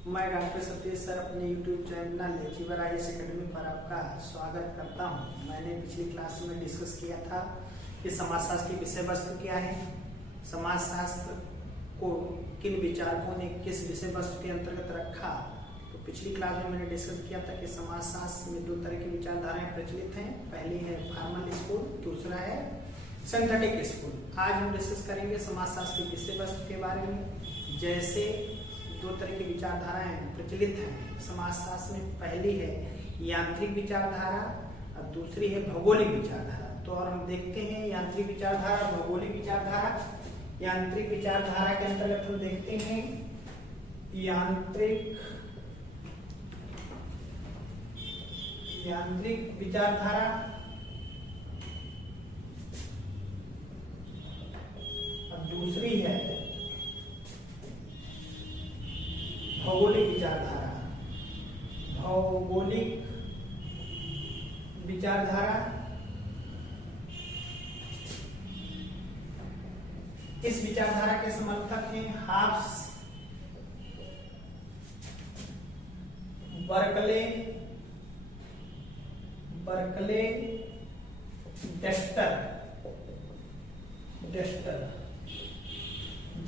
मैं doctor Satish sir अपने YouTube channel achiever IAS academy पर आपका स्वागत करता हूं। मैंने पिछली क्लास में डिस्कस किया था कि समाजशास्त्र की विषय वस्तु क्या है, समाजशास्त्र को किन विचारकों ने किस विषय वस्तु के अंतर्गत रखा। तो पिछली क्लास में मैंने डिस्कस किया था कि समाजशास्त्र में दो तरह की विचारधाराएं प्रचलित हैं। पहली है फॉर्मल स्कूल, दूसरा है सिंथेटिक स्कूल। आज हम डिस्कस करेंगे समाजशास्त्र की विषय वस्तु के बारे में। जैसे दो तरह की विचारधाराएं प्रचलित हैं समाजशास्त्र में, पहली है यांत्रिक विचारधारा और दूसरी है भौगोलिक विचारधारा। तो और हम देखते हैं यांत्रिक विचारधारा, भौगोलिक विचारधारा। यांत्रिक विचारधारा के अंतर्गत हम देखते हैं यांत्रिक विचारधारा और दूसरी है भौगोलिक विचारधारा। भौगोलिक विचारधारा इस विचारधारा के समर्थक हैं हॉब्स, बर्कले, डेस्टर।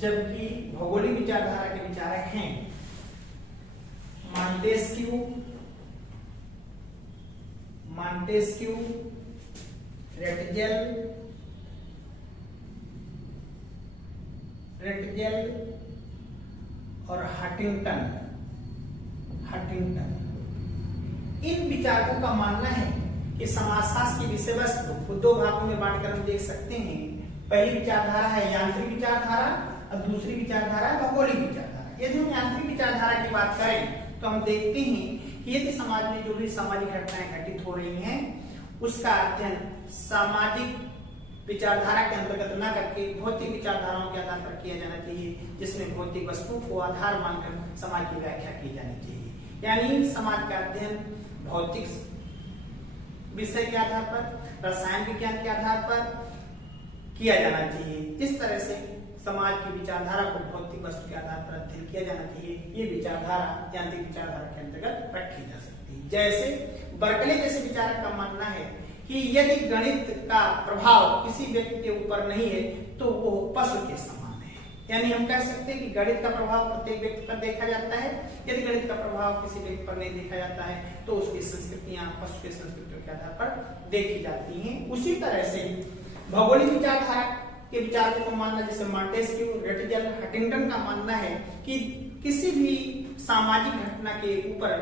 जबकि भौगोलिक विचारधारा के विचारक हैं मॉन्टेस्क्यू, रेटजेल और हंटिंगटन। इन विचारकों का मानना है कि समाजशास्त्र की विषय वस्तु को दो भागों में बांटकर हम देख सकते हैं। पहली विचारधारा है यांत्रिक विचारधारा और दूसरी विचारधारा है भौगोलिक विचारधारा। यदि हम यांत्रिक विचारधारा की बात करें तो हम देखते हैं कि यदि समाज में जो भी सामाजिक घटनाएं घटित हो रही हैं उसका अध्ययन सामाजिक विचारधारा के अंतर्गत न करके भौतिक विचारधाराओं के आधार पर किया जाना चाहिए, जिसमें भौतिक वस्तुओं को आधार मानकर समाज की व्याख्या की जानी चाहिए। यानी समाज का अध्ययन भौतिक विषय के आधार पर, रसायन विज्ञान के आधार पर किया जाना चाहिए। इस तरह से समाज की विचारधारा को भौतिक वस्तु के आधार पर अध्ययन किया जाना चाहिए। ये विचारधारा यांत्रिक विचारधारा के अंतर्गत रखी जा सकती है। जैसे बर्कले जैसे विचारक का मानना है कि यदि गणित का प्रभाव किसी व्यक्ति के ऊपर नहीं है तो वो पशु के समान है। यानी हम कह सकते हैं कि गणित का प्रभाव प्रत्येक व्यक्ति पर देखा जाता है। यदि गणित का प्रभाव किसी व्यक्ति पर नहीं देखा जाता है तो उसकी संस्कृतियां पशु की संस्कृतियों के आधार पर देखी जाती हैं। उसी तरह से भौगोलिक विचारधारा के विचारकों को मानना, जैसे मॉन्टेस्क्यू, रेटजेल, हंटिंगटन का मानना है कि किसी भी सामाजिक घटना के ऊपर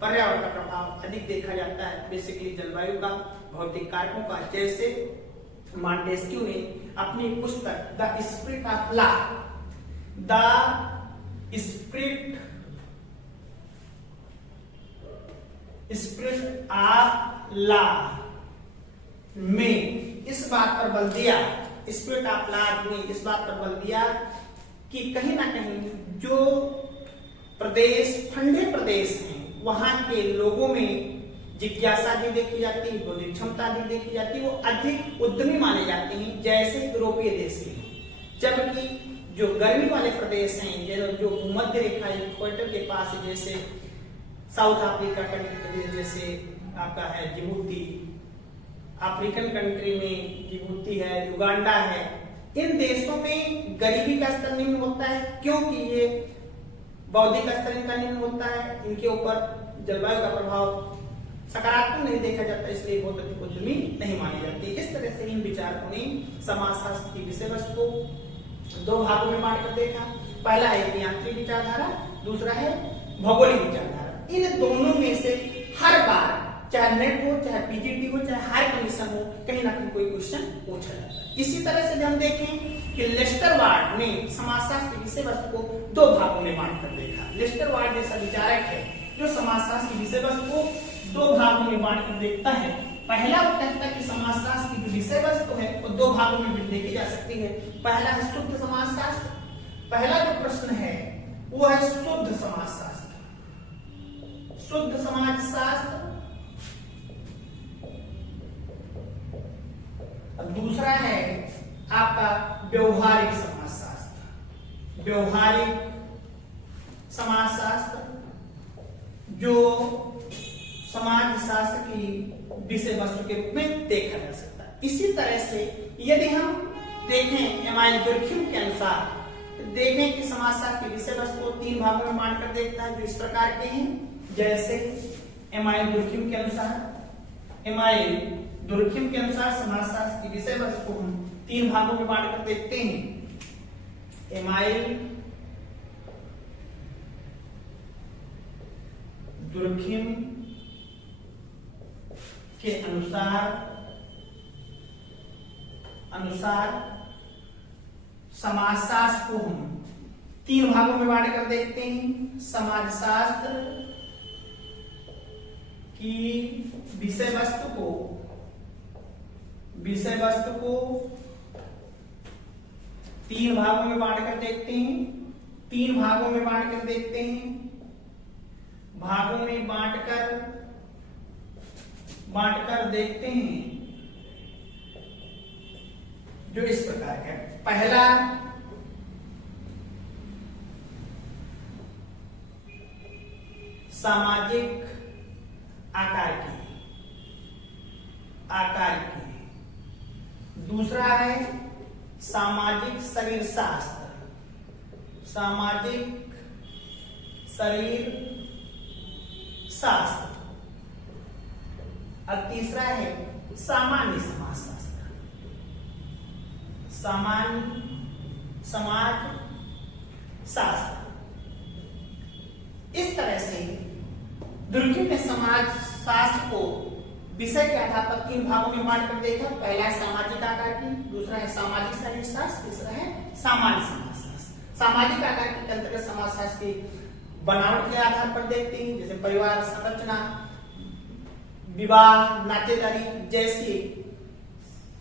पर्यावरण का प्रभाव अधिक देखा जाता है, बेसिकली जलवायु का, भौतिक कारकों का। जैसे मॉन्टेस्क्यू ने अपनी पुस्तक द स्पिरिट ऑफ लॉ में इस बात पर बल दिया, स्पिरिट ऑफ लॉ में इस बात पर बल दिया कि कहीं ना कहीं जो प्रदेश ठंडे प्रदेश हैं वहां के लोगों में जिज्ञासा भी देखी जाती है, बौद्धिक क्षमता भी देखी जाती है, वो अधिक उद्यमी माने जाते हैं जैसे यूरोपीय देश के। जबकि जो गर्मी वाले प्रदेश हैं, जो मध्य रेखा इक्वेटर के पास, जैसे साउथ अफ्रीका कंट्री, जैसे आपका है जिबूती, अफ्रीकन कंट्री में जिबूती है, युगांडा है, इन देशों में गरीबी का स्तर निम्न होता है क्योंकि ये बौद्धिक स्तर इनका निम्न होता है, इनके ऊपर जलवायु का प्रभाव सकारात्मक नहीं देखा जाता, इसलिए बहुत अधिक उद्यमी नहीं मानी जाती। इस तरह से इन विचारकों ने समाजशास्त्र की विषय वस्तु को दो भागों में बांटकर देखा। पहला है यांत्रिक विचारधारा, दूसरा है भौगोलिक विचारधारा। इन दोनों में से हर बार, चाहे नेट हो, चाहे पीजीटी हो, चाहे हाई कमीशन हो, कहीं ना कहीं कोई क्वेश्चन पूछा जाता है। इसी तरह से हम देखें कि लेस्टर वार्ड ने समाजशास्त्र की विषय वस्तु को दो भागों में बांटकर देखा। लेस्टर वार्ड जैसा विचारक है जो समाजशास्त्र की विषय वस्तु को दो भागों में बांटकर देखता है। पहला वो कहता है कि समाजशास्त्र की विषय वस्तु है वो दो भागों में देखी जा सकती है। पहला है शुद्ध समाजशास्त्र। पहला जो प्रश्न है वो है शुद्ध समाजशास्त्र। शुद्ध समाजशास्त्र दूसरा है आपका व्यवहारिक समाजशास्त्र। व्यवहारिक समाजशास्त्र जो समाज शास्त्र की विषय वस्तु के रूप में देखा जा सकता है। इसी तरह से यदि हम देखें एमाइल दुर्खिम के अनुसार, देखें कि समाजशास्त्र की विषय वस्तु को 3 भागों में बांटकर देखता है जो इस प्रकार के हैं। जैसे एमाइल दुर्खिम के अनुसार समाजशास्त्र की विषय वस्तु को हम 3 भागों में बांटकर देखते हैं। एमाइल दुर्खिम के अनुसार समाजशास्त्र को हम 3 भागों में बांटकर देखते हैं। समाजशास्त्र की विषय वस्तु को 3 भागों में बांटकर देखते हैं। 3 भागों में बांटकर देखते हैं। भागों में बांटकर देखते हैं जो इस प्रकार है। पहला सामाजिक आकार की, दूसरा है सामाजिक शरीर शास्त्र, और तीसरा है सामान्य समाज शास्त्र। इस तरह से दुर्खिम ने समाज शास्त्र को विषय के आधार पर 3 भागों में बांटकर देखा। पहला है सामाजिक आकार की, दूसरा है सामाजिक शरीर शास्त्र, तीसरा है सामान्य समाज शास्त्र। सामाजिक आकार के अंतर्गत समाज शास्त्र की बनावट के आधार पर देखते हैं, जैसे परिवार संरचना, विवाह, नातेदारी जैसी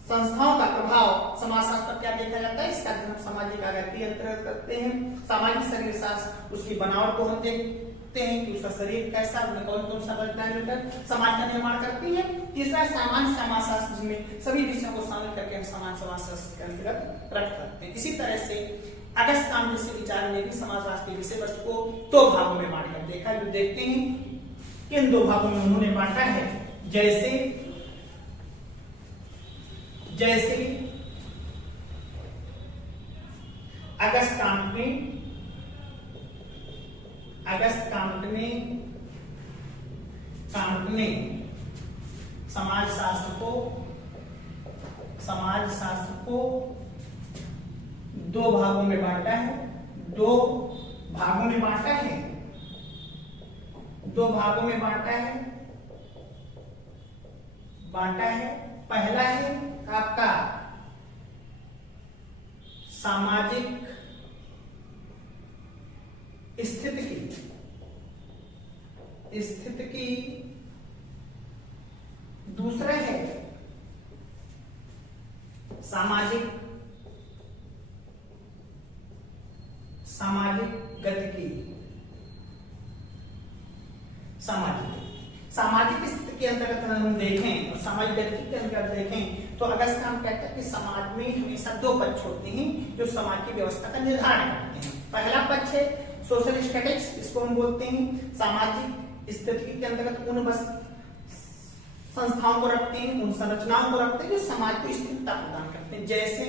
संस्थाओं का प्रभाव समाज शास्त्र पर क्या देखा जाता है, इसका हम सामाजिक आकार के अंतर्गत करते हैं। सामाजिक शरीर शास्त्र उसकी बनावट को हम देखते हैं कि उसका शरीर कैसा, कौन कौन सा रचनाएं समाज का निर्माण करती है। तीसरा सामान्य समाज शास्त्र जिसमें सभी विषयों को शामिल करके हम सामान्य समाज शास्त्र के अंतर्गत रख सकते हैं। इसी तरह से अगस्त कांट जैसे विचार में भी समाजशास्त्र की विषय वस्तु को 2 भागों में बांटकर देखा। जो देखते हैं कि इन 2 भागों में उन्होंने बांटा है। जैसे अगस्त कांट ने समाज शास्त्र को 2 भागों में बांटा है। 2 भागों में बांटा है। पहला है आपका सामाजिक स्थिति की, दूसरा है सामाजिक गति की। सामाजिक स्थिति के अंतर्गत हम देखें और सामाजिक गति के अंतर्गत देखें तो अगस्त कांट कहता है कि समाज में हमेशा 2 पक्ष होते हैं जो समाज की व्यवस्था का निर्धारण करते हैं। पहला पक्ष है सोशल स्टैटिक्स, इसको हम बोलते हैं। सामाजिक स्थिति के अंतर्गत उन बस संस्थाओं को रखते हैं, उन संरचनाओं को रखते हैं जो समाज को स्थिरता प्रदान करते हैं, जैसे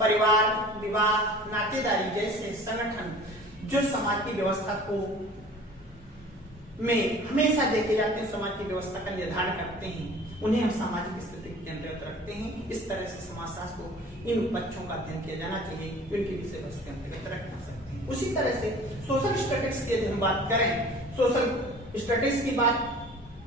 परिवार, विवाह, नातेदारी जैसे संगठन जो समाज की व्यवस्था को में हमेशा देखे जाते हैं, समाज की व्यवस्था का निर्धारण करते हैं, उन्हें हम सामाजिक स्थिति के अंतर्गत रखते हैं। इस तरह से समाजशास्त्र को इन पक्षों का अध्ययन किया जाना चाहिए, इनकी विषय वस्तु के अंतर्गत रख सकते हैं। उसी तरह से सोशल स्टैटिक्स की यदि हम बात करें, सोशल स्टैटिक्स की बात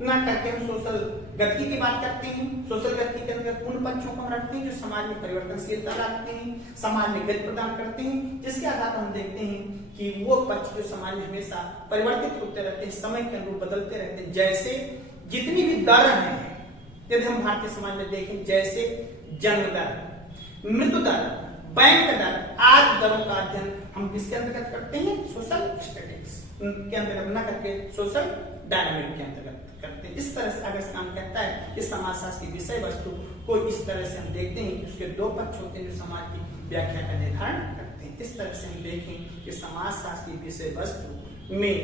ना करके हम सोशल गति की बात करते हैं। सोशल गति के अंदर उन पक्षों को हम रखते हैं जो समाज में परिवर्तनशीलता लाते हैं, समाज में गति प्रदान करते हैं, जिसके आधार पर हम देखते हैं कि वो पक्ष जो समाज में हमेशा परिवर्तित होते रहते हैं, समय के अनुरूप बदलते रहते हैं। जैसे जितनी भी दर हैं, यदि हम भारतीय समाज में देखें, जैसे जन्म दर, मृत्यु दर, बैंक दर आदि दरों का अध्ययन हम किसके अंतर्गत करते हैं, सोशल स्टैटिक्स के अंतर्गत न करके सोशल डायनामिक के अंतर्गत करते हैं। इस तरह से अगस्त कांट कहता है कि समाजशास्त्र की विषय वस्तु को इस तरह से हम देखते हैं कि उसके 2 पक्ष होते हैं जो समाज की व्याख्या का निर्धारण करते हैं। इस तरह से हम देखें कि समाजशास्त्र की विषय वस्तु में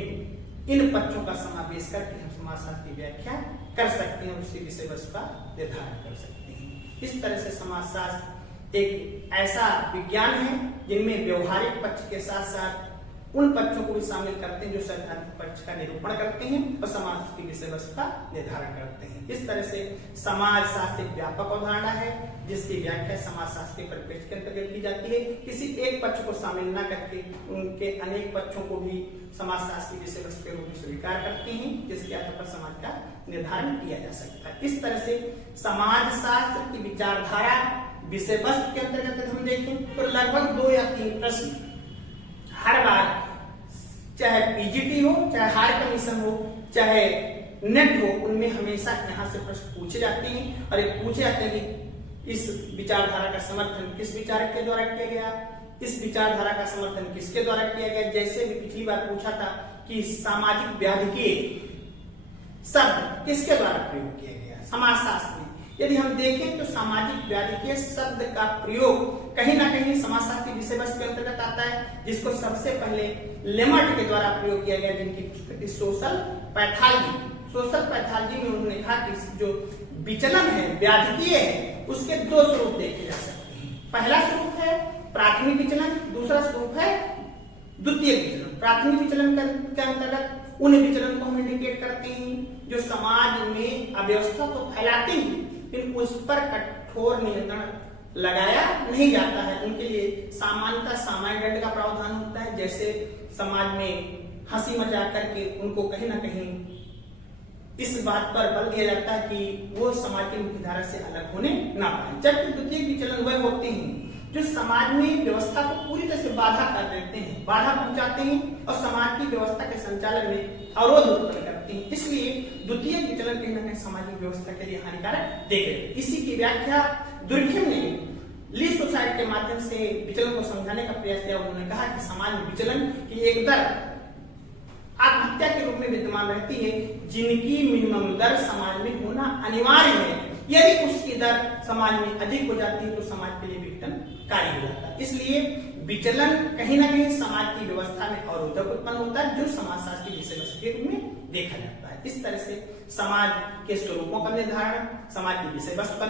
इन पक्षों का समावेश करके हम समाजशास्त्र की व्याख्या कर सकते हैं, उसके विषय वस्तु का निर्धारण कर सकते हैं। इस तरह से समाजशास्त्र एक ऐसा विज्ञान है जिनमें व्यवहारिक पक्ष के साथ साथ उन पक्षों को भी शामिल करते हैं जो सैद्धांतिक पक्ष का निरूपण करते हैं और समाज की विषय वस्तु का निर्धारण करते हैं। इस तरह से समाजशास्त्र एक व्यापक अवधारणा है जिसकी व्याख्या समाजशास्त्र के परिप्रेक्ष्य के अंतर्गत की जाती है। किसी एक पक्ष को शामिल न करके उनके अनेक पक्षों को भी समाजशास्त्र की विषय वस्तु के रूप में स्वीकार करते हैं, जिसके आधार पर समाज का निर्धारण किया जा सकता है। इस तरह से समाजशास्त्र की विचारधारा विषय वस्तु के अंतर्गत हम देखें तो लगभग 2 या 3 प्रश्न हर बार, चाहे पीजीटी हो, चाहे हायर कमीशन हो, चाहे नेट हो, उनमें हमेशा यहाँ से प्रश्न पूछे जाते हैं और ये पूछे जाते हैं कि इस विचारधारा का समर्थन किस विचारक के द्वारा किया गया, इस विचारधारा का समर्थन किसके द्वारा किया गया। जैसे भी पिछली बार पूछा था कि सामाजिक व्याधिकीय शब्द किसके द्वारा प्रयोग किया गया समाजशास्त्र में। यदि हम देखें तो सामाजिक व्याधिकीय शब्द का प्रयोग कहीं ना कहीं समाजशास्त्र की विषय वस्तु के अंतर्गत आता है, जिसको सबसे पहले लेमर्ट के द्वारा प्रयोग किया गया, जिनकी सोशल पैथोलॉजी में उन्होंने कहा कि जो विचलन है, व्याधिकीय है, उसके 2 स्वरूप देखे जा सकते हैं। पहला स्वरूप है प्राथमिक विचलन, दूसरा स्वरूप है द्वितीय विचलन। प्राथमिक विचलन के अंतर्गत उन विचलन को हम इंडिकेट करते हैं जो समाज में अव्यवस्था को फैलाते हैं, फिर उस पर कठोर नियंत्रण लगाया नहीं जाता है। उनके लिए सामान्यतः सामान्य दंड का प्रावधान होता है। जैसे समाज में हंसी मजाक करके उनको कहीं ना कहीं इस बात पर बल दिया जाता है कि वो समाज की मुख्यधारा से अलग होने ना पाए। जबकि द्वितीय विचलन वह होते हैं जो समाज में व्यवस्था को पूरी तरह से बाधा कर देते हैं, बाधा पहुंचाते हैं और समाज की व्यवस्था के संचालन में अवरोध उत्पन्न करते हैं। इसलिए द्वितीय विचलन कहीं ना कहीं सामाजिक व्यवस्था के लिए हानिकारक देखे। इसी की व्याख्या दुर्खिम ने ली सोसाइटी के माध्यम से विचलन को समझाने का प्रयास किया। उन्होंने कहा कि समाज में विचलन की एक दर आत्महत्या के रूप में विद्यमान रहती है, जिनकी मिनिमम दर समाज में होना अनिवार्य है। यदि उसकी दर समाज में अधिक हो जाती है तो समाज के लिए विघटनकारी हो जाता है। इसलिए विचलन कहीं ना कहीं समाज की व्यवस्था में अवरोधक उत्पन्न होता है, जो समाजशास्त्र की विषय वस्तु के रूप में देखा जाता है। इस तरह से समाज के स्वरूपों का निर्धारण, समाज की विषय वस्तु का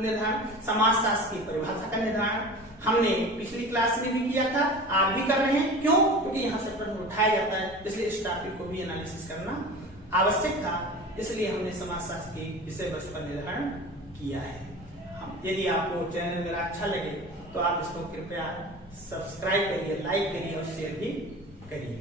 निर्धारण, समाजशास्त्र की परिभाषा का निर्धारण हमने पिछली क्लास में भी किया था, आज भी कर रहे हैं। क्यों? क्योंकि यहाँ से प्रश्न उठाया जाता है, इसलिए इस टॉपिक को भी एनालिसिस करना आवश्यक था। इसलिए हमने समाजशास्त्र की विषय वस्तु का निर्धारण किया है। यदि आपको चैनल मेरा अच्छा लगे तो आप इसको कृपया सब्सक्राइब करिए, लाइक करिए और शेयर भी करिए।